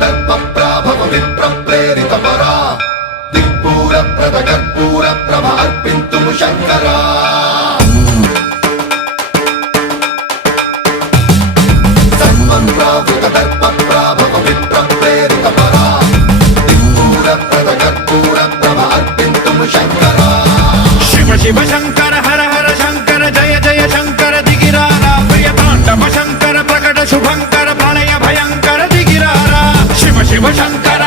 दर्पप्राभव विप्रप्रेरितपरा दिक्पूरप्रदकर्पूरप्रभ अर्पिन्तुं शङ्करा सर्वप्रावृतदर्पप्राभव विप्रप्रेरितपरा दिक्पूरप्रदकर्पूरप्रभ अर्पिन्तुं शङ्करा शिव शिव शङ्कर हर हर शङ्कर जय जय शङ्कर दिगिरारा प्रियताण्डव शङ्कर प्रकट शुभङ्कर प्रलय भयङ्कर दिगिरारा शिव शिव शङ्कर